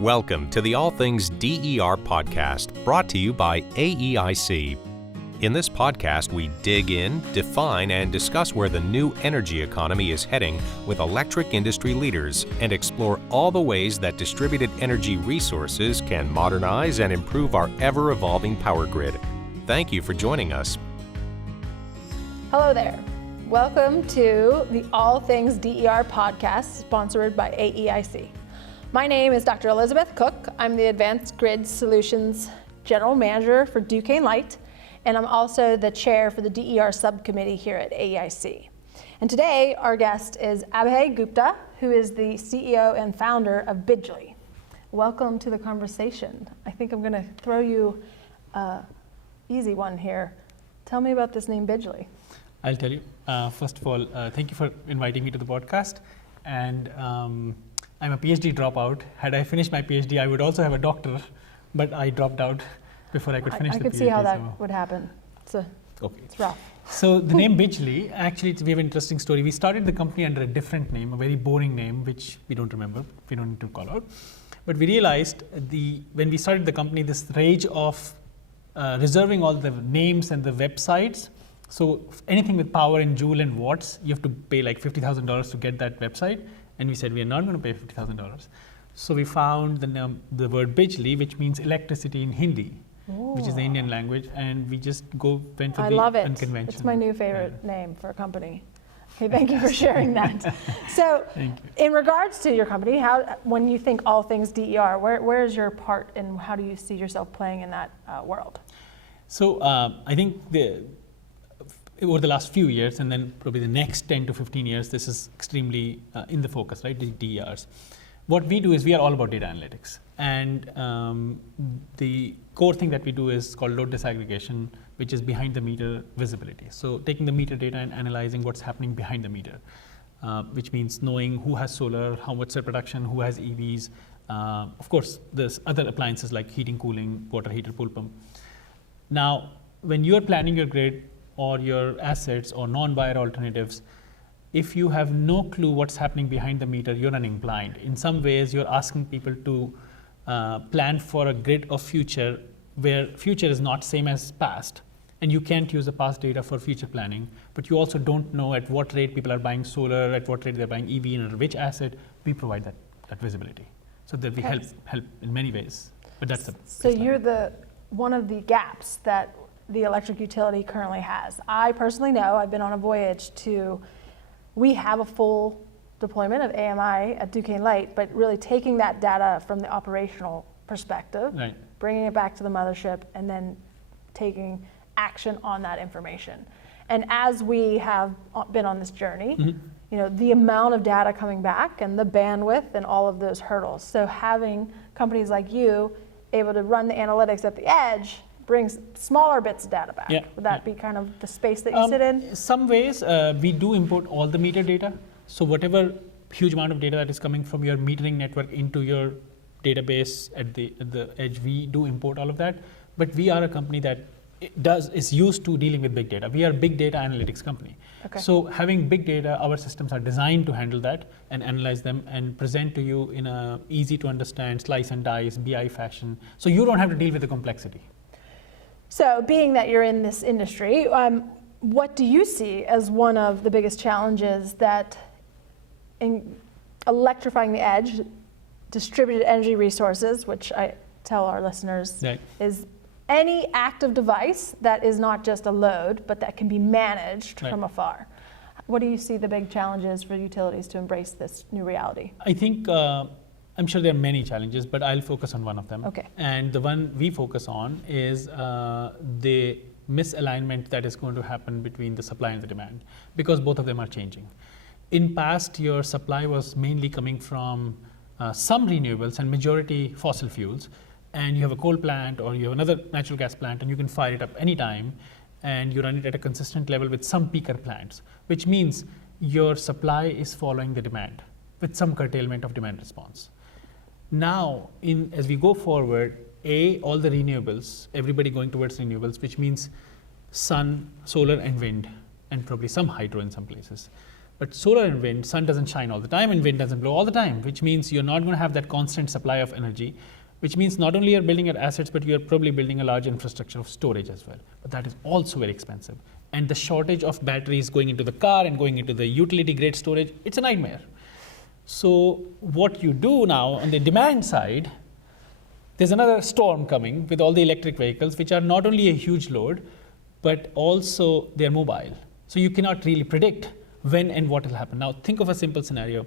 Welcome to the All Things DER podcast, brought to you by AEIC. In this podcast, we dig in, define, and discuss where the new energy economy is heading with electric industry leaders and explore all the ways that distributed energy resources can modernize and improve our ever-evolving power grid. Thank you for joining us. Hello there. Welcome to the All Things DER podcast, sponsored by AEIC. My name is Dr. Elizabeth Cook. I'm the Advanced Grid Solutions General Manager for Duquesne Light, and I'm also the chair for the DER subcommittee here at AEIC. And today, our guest is Abhay Gupta, who is the CEO and founder of Bidgely. Welcome to the conversation. I think I'm going to throw you an easy one here. Tell me about this name, Bidgely. I'll tell you. First of all, thank you for inviting me to the podcast. And I'm a PhD dropout. Had I finished my PhD, I would also have a doctor, but I dropped out before I could finish the PhD. I could see how that would happen. It's rough. So the name Bidgely, actually, we have an interesting story. We started the company under a different name, a very boring name, which we don't remember. We don't need to call out. But we realized when we started the company, this rage of reserving all the names and the websites. So anything with power in joule and watts, you have to pay like $50,000 to get that website. And we said, we are not going to pay $50,000. So we found the word Bidgely, which means electricity in Hindi, which is the Indian language. And we just went for the unconventional. It's my new favorite name for a company. Okay, thank you for sharing that. So in regards to your company, when you think all things DER, where is your part and how do you see yourself playing in that world? So I think over the last few years, and then probably the next 10 to 15 years, this is extremely in the focus, right, the DERs. What we do is we are all about data analytics. And the core thing that we do is called load disaggregation, which is behind the meter visibility. So taking the meter data and analyzing what's happening behind the meter, which means knowing who has solar, how much their production, who has EVs. Of course, there's other appliances like heating, cooling, water heater, pool pump. Now, when you're planning your grid, or your assets or non-wire alternatives, if you have no clue what's happening behind the meter, you're running blind. In some ways, you're asking people to plan for a grid of future where future is not same as past, and you can't use the past data for future planning, but you also don't know at what rate people are buying solar, at what rate they're buying EV, and which asset. We provide that visibility. So that we help in many ways, but that's the So you're one of the gaps that the electric utility currently has. I personally know, I've been on a voyage we have a full deployment of AMI at Duquesne Light, but really taking that data from the operational perspective, bringing it back to the mothership, and then taking action on that information. And as we have been on this journey, the amount of data coming back and the bandwidth and all of those hurdles. So having companies like you able to run the analytics at the edge brings smaller bits of data back. Would that be kind of the space that you sit in? Some ways, we do import all the meter data. So whatever huge amount of data that is coming from your metering network into your database at the edge, we do import all of that. But we are a company that is used to dealing with big data. We are a big data analytics company. So having big data, our systems are designed to handle that and analyze them and present to you in a easy to understand, slice and dice, BI fashion. So you don't have to deal with the complexity. So being that you're in this industry, what do you see as one of the biggest challenges that in electrifying the edge, distributed energy resources, which I tell our listeners is any active device that is not just a load, but that can be managed from afar? What do you see the big challenges for utilities to embrace this new reality? I think I'm sure there are many challenges, but I'll focus on one of them. And the one we focus on is the misalignment that is going to happen between the supply and the demand, because both of them are changing. In past, your supply was mainly coming from some renewables and majority fossil fuels, and you have a coal plant or you have another natural gas plant, and you can fire it up anytime, and you run it at a consistent level with some peaker plants, which means your supply is following the demand with some curtailment of demand response. Now, as we go forward, all the renewables, everybody going towards renewables, which means sun, solar, and wind, and probably some hydro in some places. But solar and wind, sun doesn't shine all the time and wind doesn't blow all the time, which means you're not going to have that constant supply of energy, which means not only you're building your assets, but you're probably building a large infrastructure of storage as well. But that is also very expensive. And the shortage of batteries going into the car and going into the utility grade storage, it's a nightmare. So what you do now on the demand side, there's another storm coming with all the electric vehicles, which are not only a huge load, but also they're mobile. So you cannot really predict when and what will happen. Now think of a simple scenario.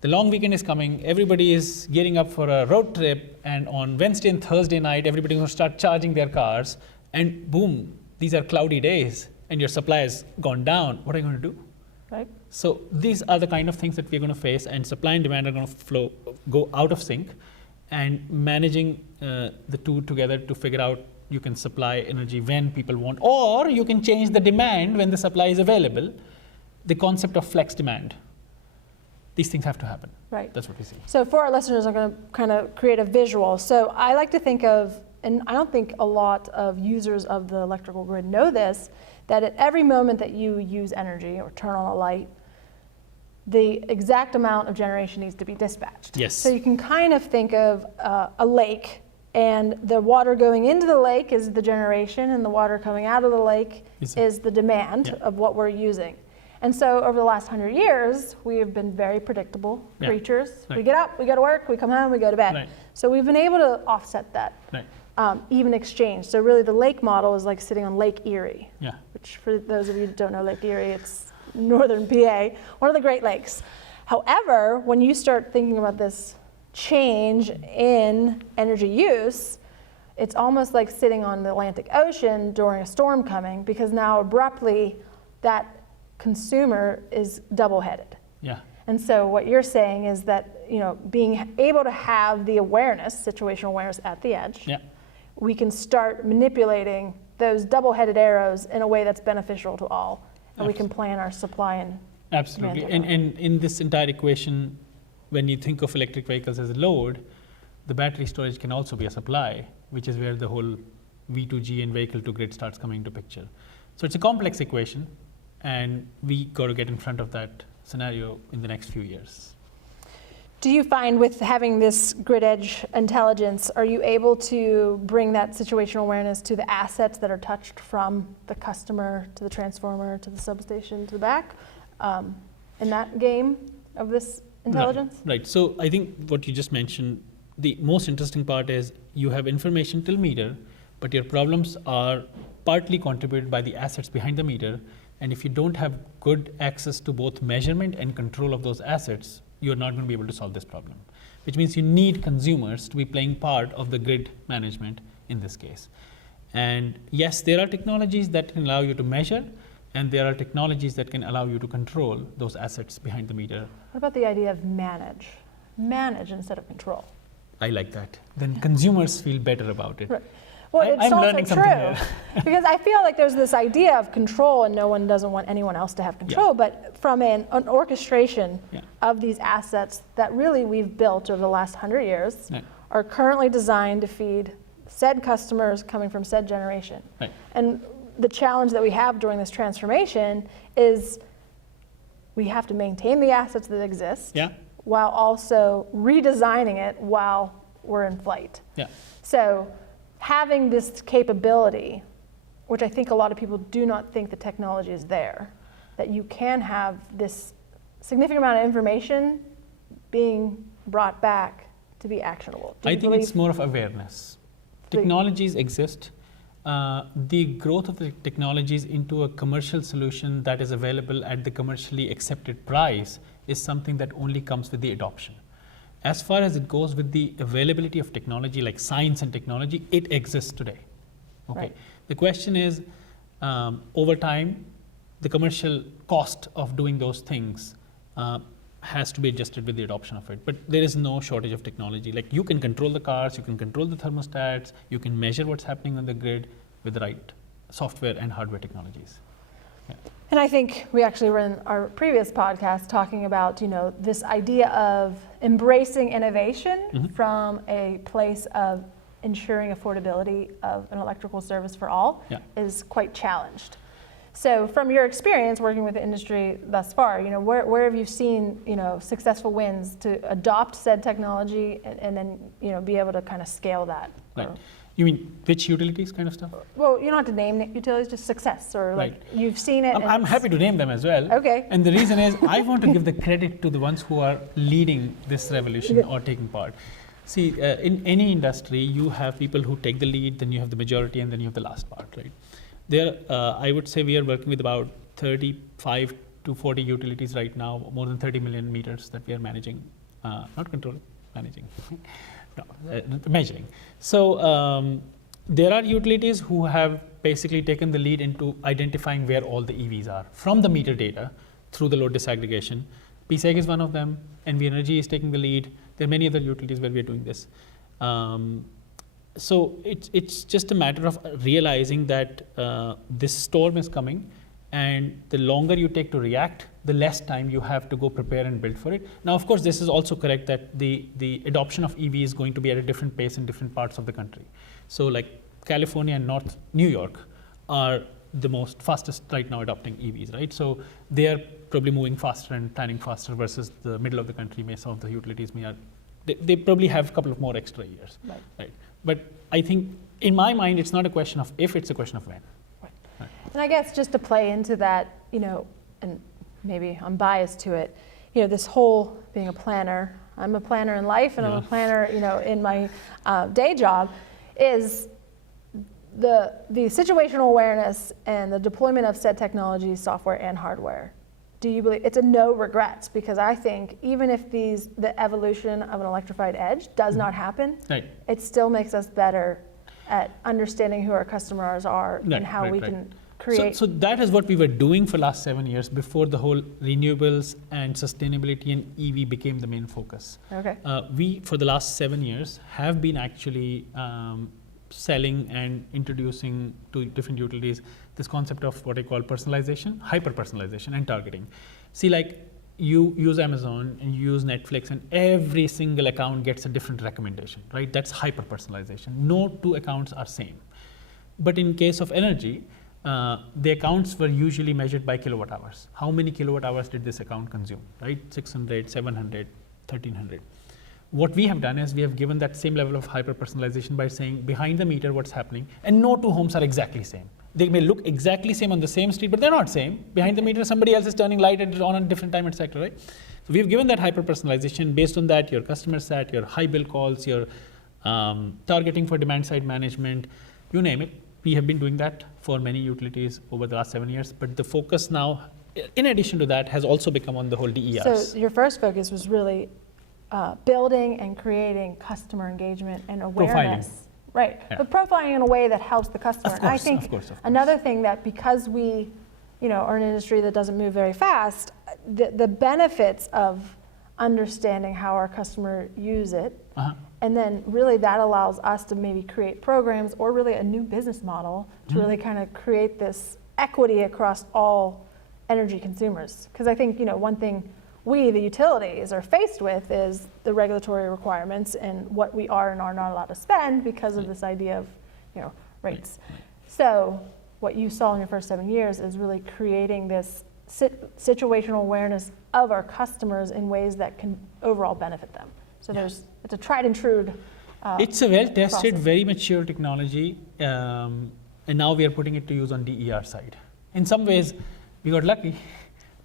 The long weekend is coming, everybody is gearing up for a road trip, and on Wednesday and Thursday night, everybody's going to start charging their cars, and boom, these are cloudy days, and your supply has gone down. What are you going to do? Right. So these are the kind of things that we're going to face, and supply and demand are going to go out of sync, and managing the two together to figure out you can supply energy when people want, or you can change the demand when the supply is available. The concept of flex demand. These things have to happen. Right. That's what we see. So for our listeners, I'm going to kind of create a visual. So I like to think of, and I don't think a lot of users of the electrical grid know this, that at every moment that you use energy or turn on a light, the exact amount of generation needs to be dispatched. Yes. So you can kind of think of a lake, and the water going into the lake is the generation, and the water coming out of the lake is the demand of what we're using. And so over the last 100 years, we have been very predictable creatures. Right. We get up, we go to work, we come home, we go to bed. Right. So we've been able to offset that, even exchange. So really the lake model is like sitting on Lake Erie, which for those of you that don't know Lake Erie, it's northern PA, one of the Great Lakes. However, when you start thinking about this change in energy use, it's almost like sitting on the Atlantic Ocean during a storm coming, because now abruptly that consumer is double-headed. Yeah. And so what you're saying is that, being able to have the awareness, situational awareness at the edge, we can start manipulating those double-headed arrows in a way that's beneficial to all, and we can plan our supply and absolutely. And in this entire equation, when you think of electric vehicles as a load, the battery storage can also be a supply, which is where the whole V2G and vehicle to grid starts coming into picture. So it's a complex equation, and we got to get in front of that scenario in the next few years. Do you find with having this grid edge intelligence, are you able to bring that situational awareness to the assets that are touched from the customer to the transformer to the substation to the back in that game of this intelligence? Right. So I think what you just mentioned, the most interesting part is you have information till meter, but your problems are partly contributed by the assets behind the meter. And if you don't have good access to both measurement and control of those assets, you're not going to be able to solve this problem, which means you need consumers to be playing part of the grid management in this case. And yes, there are technologies that can allow you to measure, and there are technologies that can allow you to control those assets behind the meter. What about the idea of manage? Manage instead of control. I like that. Then consumers feel better about it. Right. Well, it's I'm also learning true, something here. because I feel like there's this idea of control, and no one doesn't want anyone else to have control, but from an orchestration of these assets that really we've built over the last 100 years are currently designed to feed said customers coming from said generation. Right. And the challenge that we have during this transformation is we have to maintain the assets that exist while also redesigning it while we're in flight. So having this capability, which I think a lot of people do not think the technology is there, that you can have this significant amount of information being brought back to be actionable. I think it's more of awareness. Technologies exist. The growth of the technologies into a commercial solution that is available at the commercially accepted price is something that only comes with the adoption. As far as it goes with the availability of technology, like science and technology, it exists today. Okay. Right. The question is, over time, the commercial cost of doing those things has to be adjusted with the adoption of it. But there is no shortage of technology. Like, you can control the cars, you can control the thermostats, you can measure what's happening on the grid with the right software and hardware technologies. And I think we actually were in our previous podcast talking about, this idea of embracing innovation from a place of ensuring affordability of an electrical service for all is quite challenged. So from your experience working with the industry thus far, where have you seen, successful wins to adopt said technology and then, be able to kind of scale that? Right. You mean which utilities kind of stuff? Well, you don't have to name utilities, just success, or like you've seen it. I'm happy to name them as well. Okay. And the reason is I want to give the credit to the ones who are leading this revolution or taking part. See, in any industry, you have people who take the lead, then you have the majority, and then you have the last part, right? There, I would say we are working with about 35 to 40 utilities right now, more than 30 million meters that we are managing, not controlling, managing. Measuring. So there are utilities who have basically taken the lead into identifying where all the EVs are from the meter data through the load disaggregation. PSEG is one of them, NV Energy is taking the lead. There are many other utilities where we are doing this. So it's just a matter of realizing that this storm is coming, and the longer you take to react, the less time you have to go prepare and build for it. Now, of course, this is also correct that the adoption of EV is going to be at a different pace in different parts of the country. So like California and North New York are the most fastest right now adopting EVs, right? So they are probably moving faster and planning faster versus the middle of the country. Some of the utilities they probably have a couple of more extra years, right? But I think in my mind, it's not a question of if, it's a question of when. Right. And I guess just to play into that, and maybe I'm biased to it, this whole being a planner, I'm a planner in life and I'm a planner, in my day job, is the situational awareness and the deployment of said technology, software and hardware. Do you believe it's a no regrets? Because I think even if the evolution of an electrified edge does not happen, it still makes us better at understanding who our customers are and how we can create. So that is what we were doing for the last 7 years before the whole renewables and sustainability and EV became the main focus. Okay. We, for the last 7 years, have been actually selling and introducing to different utilities this concept of what I call personalization, hyper-personalization and targeting. See, like you use Amazon and you use Netflix and every single account gets a different recommendation, right? That's hyper-personalization. No two accounts are same. But in case of energy, the accounts were usually measured by kilowatt hours. How many kilowatt hours did this account consume, right? 600, 700, 1300. What we have done is we have given that same level of hyper-personalization by saying behind the meter what's happening, and no two homes are exactly same. They may look exactly same on the same street, but they're not same. Behind the meter, somebody else is turning light and on a different time, etc. Right? So we've given that hyper-personalization. Based on that, your customer sat, your high bill calls, your targeting for demand-side management, you name it. We have been doing that for many utilities over the last 7 years. But the focus now, in addition to that, has also become on the whole DERs. So your first focus was really building and creating customer engagement and awareness. Profiling. Right, but profiling in a way that helps the customer. Of course, and I think of course. Another thing that because we, are an industry that doesn't move very fast, the benefits of understanding how our customer use it, and then really that allows us to maybe create programs or really a new business model to really kind of create this equity across all energy consumers. Because I think, one thing we, the utilities, are faced with is the regulatory requirements and what we are and are not allowed to spend because of this idea of, rates. So what you saw in your first 7 years is really creating this situational awareness of our customers in ways that can overall benefit them. So it's a tried and true it's a well-tested, process. very mature technology, and now we are putting it to use on DER side. In some ways, we got lucky.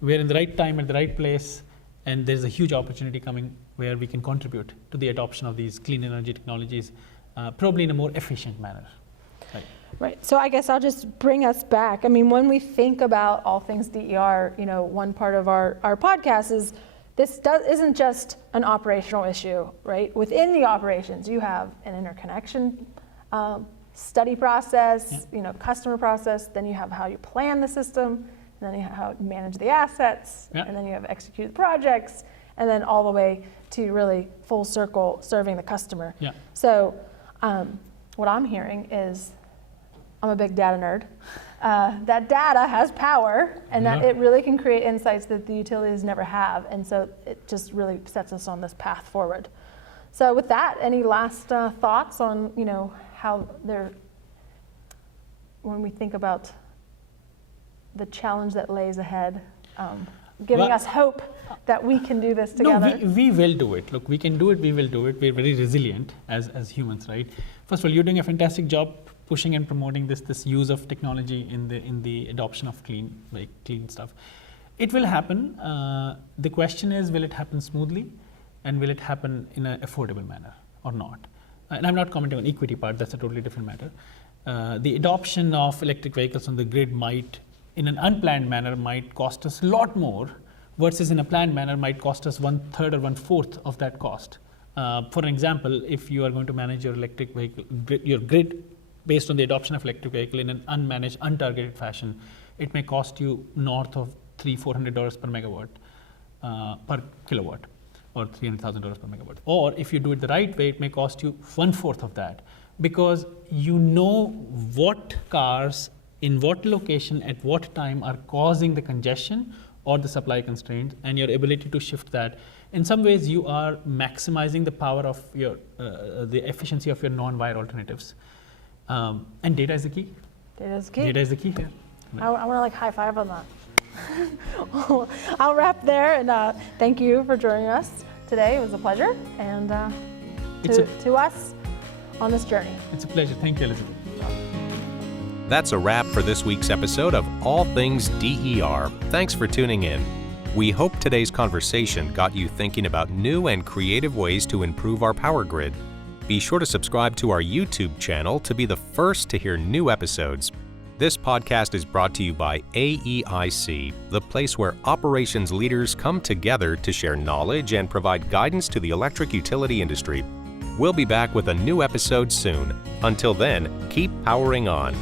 We're in the right time at the right place, and there's a huge opportunity coming where we can contribute to the adoption of these clean energy technologies, probably in a more efficient manner. Right. So I guess I'll just bring us back. I mean, when we think about all things DER, one part of our podcast is this isn't just an operational issue, right? Within the operations, you have an interconnection study process, customer process, then you have how you plan the system, and then you have how you manage the assets, and then you have execute the projects, and then all the way to really full circle serving the customer. So what I'm hearing is, I'm a big data nerd, that data has power and that it really can create insights that the utilities never have. And so it just really sets us on this path forward. So with that, any last thoughts on, how when we think about the challenge that lays ahead, giving Well, us hope that we can do this No, together. we will do it. Look, we can do it, we will do it. We're very resilient as humans, right? First of all, you're doing a fantastic job pushing and promoting this use of technology in the adoption of clean stuff. It will happen. The question is, will it happen smoothly, and will it happen in an affordable manner or not? And I'm not commenting on equity part. That's a totally different matter. The adoption of electric vehicles on the grid might, in an unplanned manner, might cost us a lot more, versus in a planned manner might cost us 1/3 or 1/4 of that cost. For an example, if you are going to manage your electric vehicle, your grid based on the adoption of electric vehicle in an unmanaged, untargeted fashion, it may cost you north of $300-400 per megawatt, per kilowatt, or $300,000 per megawatt. Or if you do it the right way, it may cost you 1/4 of that, because you know what cars in what location at what time are causing the congestion or the supply constraints, and your ability to shift that. In some ways, you are maximizing the power of your, the efficiency of your non-wire alternatives. And data is the key. Data is key. Data is the key here. I want to like high five on that. I'll wrap there, and thank you for joining us today. It was a pleasure, and to us on this journey. It's a pleasure. Thank you, Elizabeth. That's a wrap for this week's episode of All Things DER. Thanks for tuning in. We hope today's conversation got you thinking about new and creative ways to improve our power grid. Be sure to subscribe to our YouTube channel to be the first to hear new episodes. This podcast is brought to you by AEIC, the place where operations leaders come together to share knowledge and provide guidance to the electric utility industry. We'll be back with a new episode soon. Until then, keep powering on.